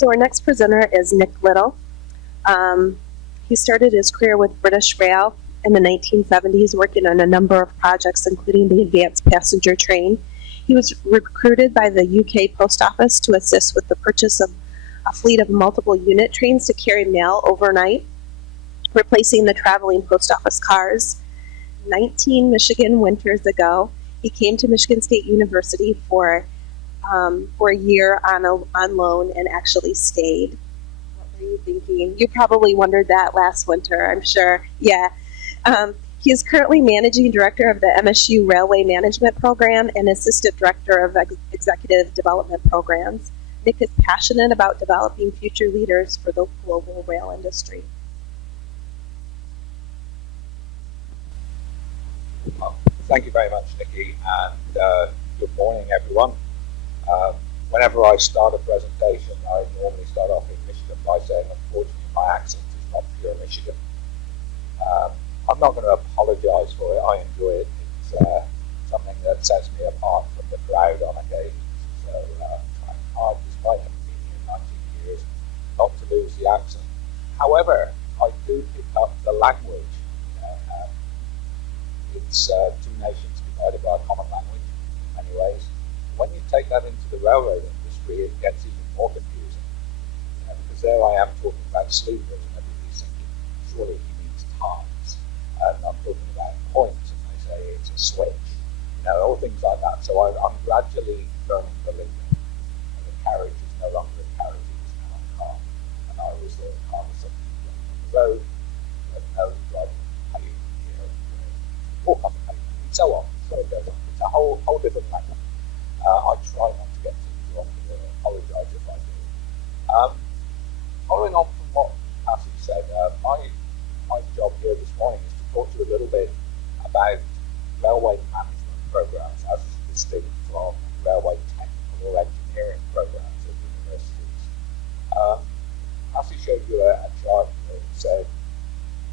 So our next presenter is Nick Little. He started his career with British Rail in the 1970s, working on a number of projects, including the Advanced Passenger Train. He was recruited by the UK Post Office to assist with the purchase of a fleet of multiple unit trains to carry mail overnight, replacing the traveling post office cars. 19 Michigan winters ago, he came to Michigan State University for a year on loan and actually stayed. What were you thinking? You probably wondered that last winter, I'm sure. Yeah. He is currently managing director of the MSU Railway Management Program and assistant director of executive development programs. Nick is passionate about developing future leaders for the global rail industry. Well, thank you very much, Nikki, and good morning, everyone. Whenever I start a presentation, I normally start off in Michigan by saying, unfortunately, my accent is not pure Michigan. I'm not going to apologize for it. I enjoy it. It's something that sets me apart from the crowd on occasion. So I'm trying hard, despite having been here 19 years, not to lose the accent. However, I do pick up the language. It's two nations divided by a common language in many ways. When you take that into the railroad industry, it gets even more confusing. Because there I am talking about sleepers, and everybody's thinking, surely he means times. And I'm talking about points, and they say it's a switch. All things like that. So I'm gradually learning the lingo. The carriage is no longer a carriage, it is now a car. And I always thought a car was something you get on the road, but no driving pavement here, walk on the pavement, and so on. So it goes on. It's a whole different language. I try not to get too wrong, and apologise if I do. Following on from what Cassie said, my job here this morning is to talk to you a little bit about railway management programs as distinct from railway technical or engineering programs at universities. Cassie showed you a chart that said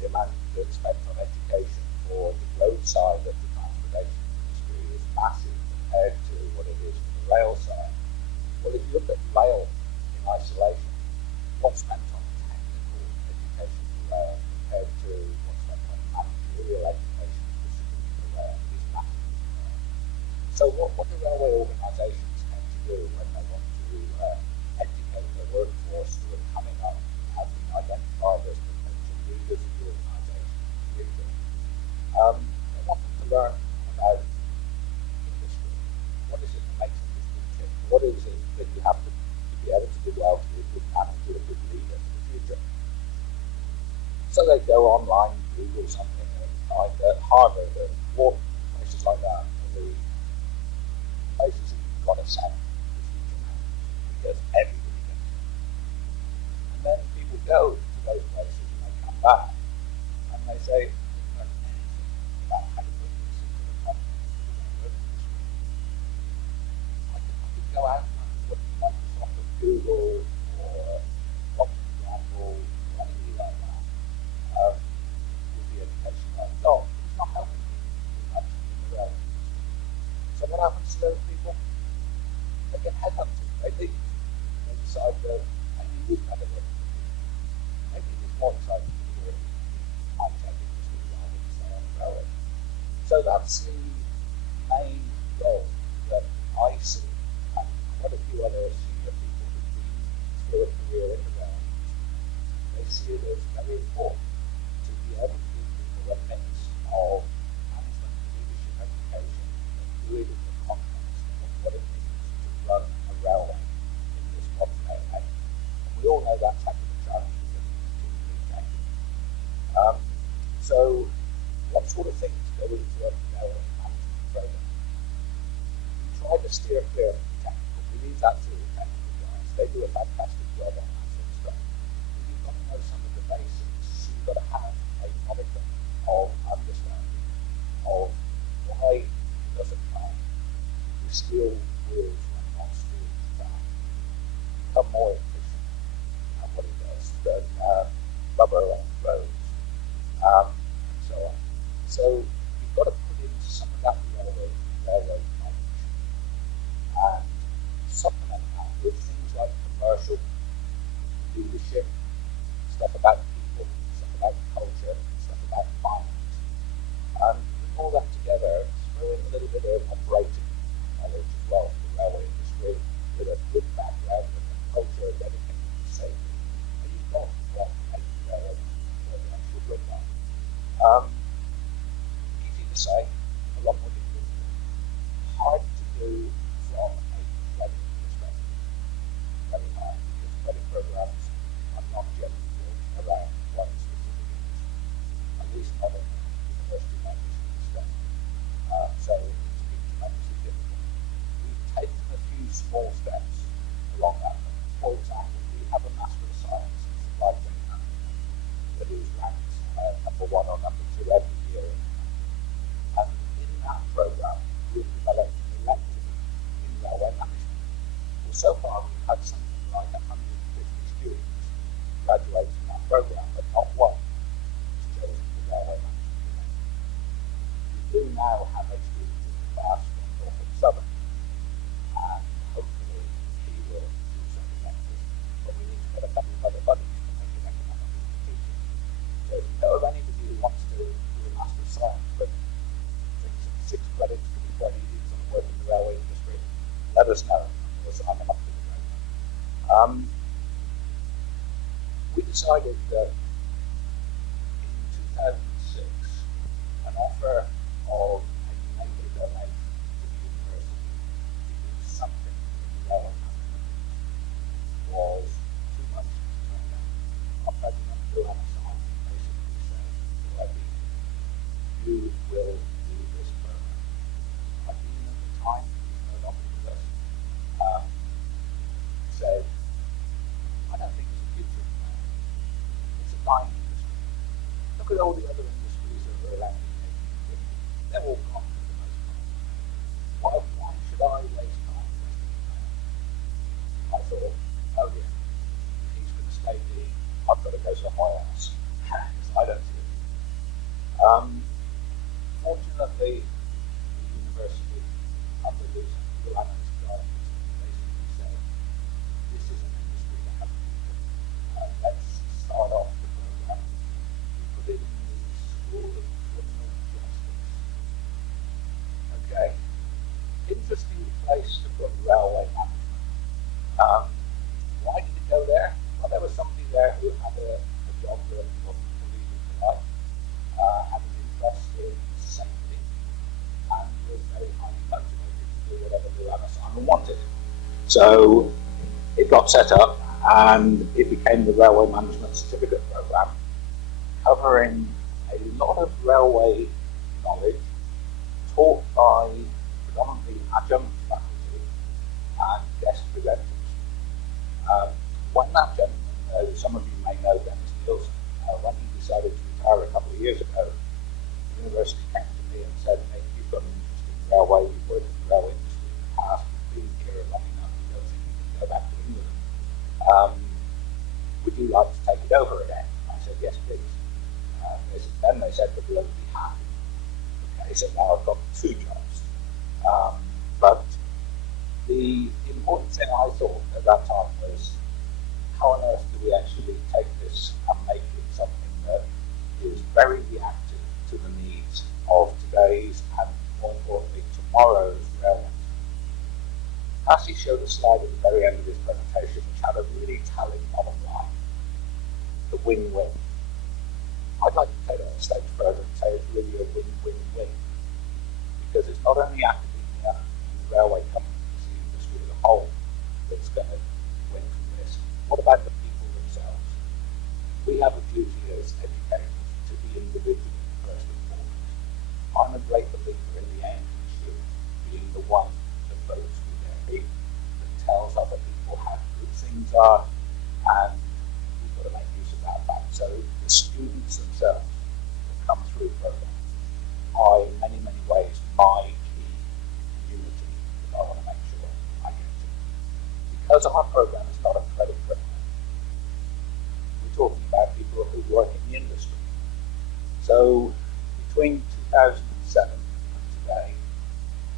the amount that's spent on education for the road side of the transportation industry is massive compared to what it is for the rail side. Well, if you look at rail in isolation, what's spent on technical education for rail compared to what's spent on managerial education specifically for rail is massive. So what do railway organisations tend to do when they want to educate their workforce who are coming up and have been identified as potential leaders of the organisation in the future? They want them to learn about industry. What is it that makes industry tick? What is it that you have to be able to do well to be a good man and be a good leader for the future? So they go online, Google something, and find that Harvard and Wharton, places like that, are the places that you've got to send the future man, because everybody gets it. And then people go to those places and they come back and they say, about how to put this into the context of the railroad industry. I could go out and I could look at Microsoft or Google or Procter & Gamble or anybody like that with the education that I've got. It's not helping me actually in the railroad industry. So what happens to those people? They get headhunted. They leave. They decide that maybe you've got to work. Maybe it's more exciting to do it in the high-tech industry rather than stay on the railroad. So that's the main role that I see, and quite a few other senior people who've been through a career in the rail industry. They see it as very important to be able to give people a mix of management and leadership education and do it in the context of what it means to run a railway in this modern day and age. And we all know that's having the challenges of continually changing. So what sort of things go into a railway management program? We try to steer clear of the technical. We leave that to the technical guys. They do a fantastic job on that sort of stuff. But you've got to know some of the basics. So you've got to have a modicum of understanding of why does a car with steel wheels running on steel track become more efficient at what it does than rubber on roads. And so on. So you've got to put in some of that railroad knowledge and supplement that with things like commercial about people, stuff about culture, stuff about finance. And putting all that together, throw in a little bit of operating knowledge as well for the railway industry, with a good background and a culture dedicated to safety. And you've got what a railway program should look like. Easy to say, a lot more difficult to do. Hard to do from a credit perspective. Very hard, because credit programs are not generally built around one specific industry, at least not in the university like this stuff. So it's been tremendously difficult. We've taken a few small steps along that way. For example, we have a Master of Science in Supply Chain Management that is ranked number 1 or number 2 every year. And in that program, we've developed an elective in railway management. Well, so far we've had something like 150 students graduate from that program, but not one has chosen the railway management domain. We do now have a student in the class from Norfolk Southern, and hopefully he will do something like this. But we need to get a couple of other buddies to make it economically competing. So if you know of anybody who wants to do a Master of Science, but thinks that 6 credits could be quite easy to work in the railway industry, let us know. We'll sign them up to the program. We decided that in 2006, an offer of a major donation to the university to do something in the railway management was too much to turn down. Our president, Joanna Simon, basically said to IB, you will do this program. IB at the time, he's no longer with us, said, I don't think there's a future in that. It's a dying industry. Look at all the other industries that are around in 1850. They're all gone for the most part. Why should I waste time investing in that? I thought, oh dear, if he's going to stay here, I've got to go somewhere else. Because I don't see it. Fortunately, the university, under Joanna's guidance, basically said, this is an industry that has people. Let's start off the program. We put it in the School of Criminal Justice. Okay. Interesting place to put railway management. Why did it go there? Well, there was somebody there who had a job that wasn't really good for life, had an interest in safety, and was very highly motivated to do whatever Joanna Simon wanted. So it got set up and it became the Railway Management Certificate Program, covering a lot of railway knowledge taught by predominantly adjunct faculty and guest presenters. When that gentleman, some of you may know Dennis Nielsen, when he decided to retire a couple of years ago, the university came to me and said, Nick, you've got an interest in railway, you've worked in the railway industry in the past, you've been here long enough, you don't think you can go back to England. Would you like to take it over again? I said, yes, please. Then they said, but we'll only be happy. Okay, so now I've got 2 jobs. But the important thing I thought at that time was, how on earth do we actually take this and make it something that is very reactive to the needs of today's and, more importantly, tomorrow's railways? Passy showed a slide at the very end of his presentation which had a really telling bottom line, the win-win. I'd like to take that a stage further and say it's really a win-win-win, because it's not only academia and the railway companies, the industry as a whole, that's going to win from this. What about the people themselves? We have a duty as educators to the individual first and foremost. I'm a great believer in the AMP student being the one that votes with their feet, that tells other people how good things are, and we've got to make use of that fact. So the students themselves that come through the program are in many, many ways my key community that I want to make sure I get to. Because our program is not a credit program, we're talking about people who work in the industry. So between 2007 and today,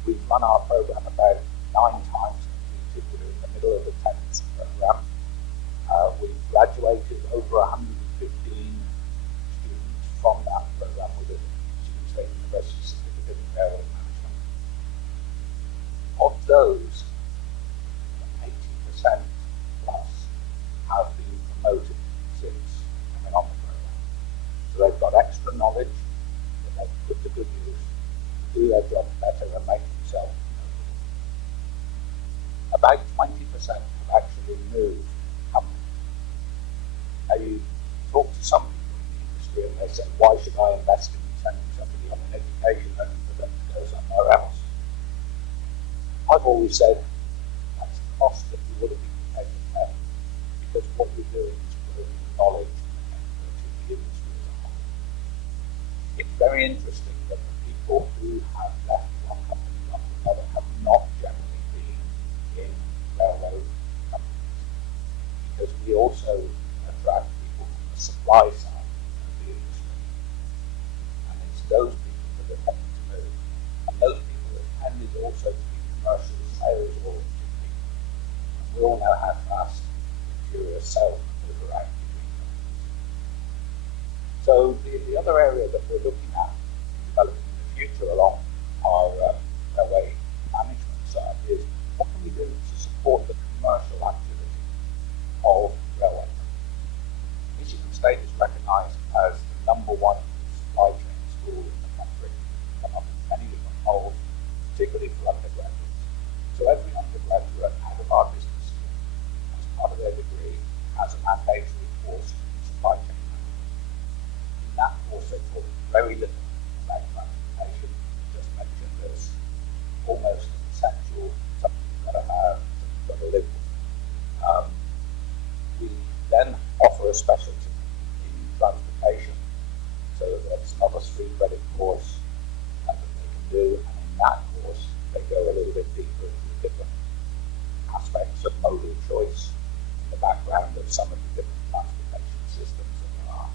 we've run our program about 9 times completed. We're in the middle of the 10th program. We've graduated over 150 those, 80% plus have been promoted since coming on the program. So they've got extra knowledge that they've put to good use to do their job better and make themselves notable. About 20% have actually moved companies. Now you talk to some people in the industry and they say, why should I invest in sending somebody on an education only for them to go somewhere else? I've always said that's a cost that you would have been prepared to pay, because what you're doing is growing knowledge and capability of the industry as a whole. It's very interesting that the people who have left one company and gone to another have not generally been in railroad companies, because we also attract people from the supply side of the industry, and it's those people that are tending to move, and those people that tended also to be commercial sales oriented people. And we all know how fast and furious salesmen move around between companies. So the other area that we're looking at developing in the future along our railway management side is what can we do to support the commercial activity of railway companies. Michigan State is recognised as the #1 supply chain school in the country, come up in many different polls, particularly for undergraduates. So every undergraduate out of our business school, as part of their degree, has a mandatory course in supply chain management. In that course, they talk very little about transportation. Just mentioned as almost an essential, something you've got to have, something you've got to live with. We then offer a specialty in transportation, so that's another 3-credit course that they can do, and in that course they go a little bit deeper into the different aspects of modal choice in the background of some of the different transportation systems that there are,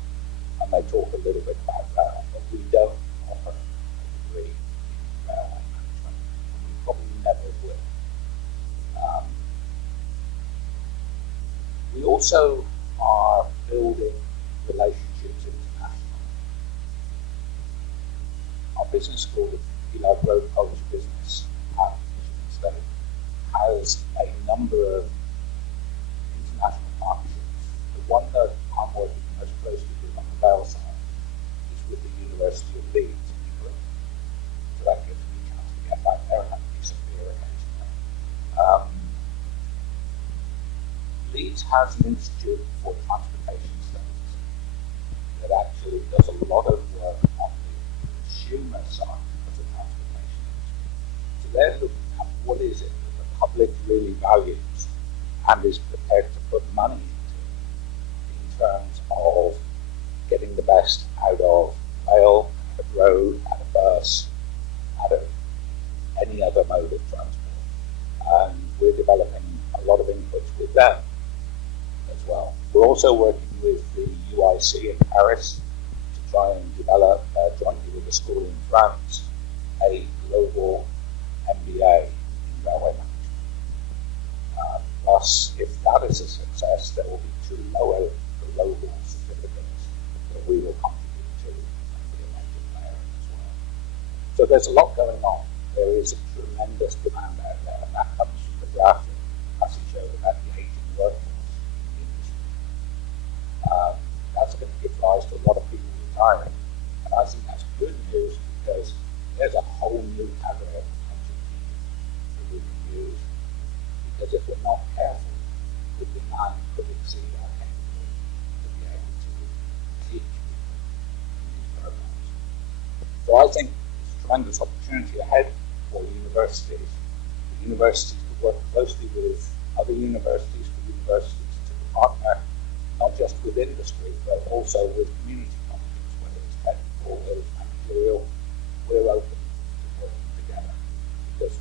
and they talk a little bit about rail, but we don't offer a degree in railway management, and we probably never will. We also are building relationships internationally. Our business school, the Eli Grove College of Business at Michigan State, has a number of international partnerships. The one that I'm working most closely with on the rail side is with the University of Leeds in England. So that gives me a chance to get back there and have a decent beer occasionally. Leeds has an institute for transportation studies that actually does a lot of work on the consumer side of the transportation industry. So they're looking at what is it that the public really values and is prepared to put money into in terms of getting the best out of rail, out of road, out of bus, out of any other mode of transport. And we're developing a lot of inputs with them as well. We're also working with the UIC in Paris to try and develop, jointly with the school in France, a global MBA in railway management. Plus, if that is a success, there will be 2 lower global certificates that we will contribute to and be a major player in as well. So there's a lot going on. There is a tremendous demand out there, and that comes from the graph that Cassie showed about the aging workforce in the industry. That's going to give rise to a lot of people retiring, and I think that's good news because there's a whole new cadre of potential people that we can use. Because if we're not careful, the demand could exceed our capability to be able to teach people in these programs. So I think there's a tremendous opportunity ahead for universities. The universities to work closely with other universities, for universities to partner not just with industry, but also with community colleges, whether it's technical, whether it's managerial. We're open to working together because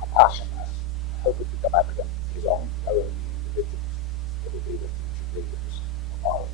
our passion, as I hope it become evident, is on growing the individuals that will be the future leaders of our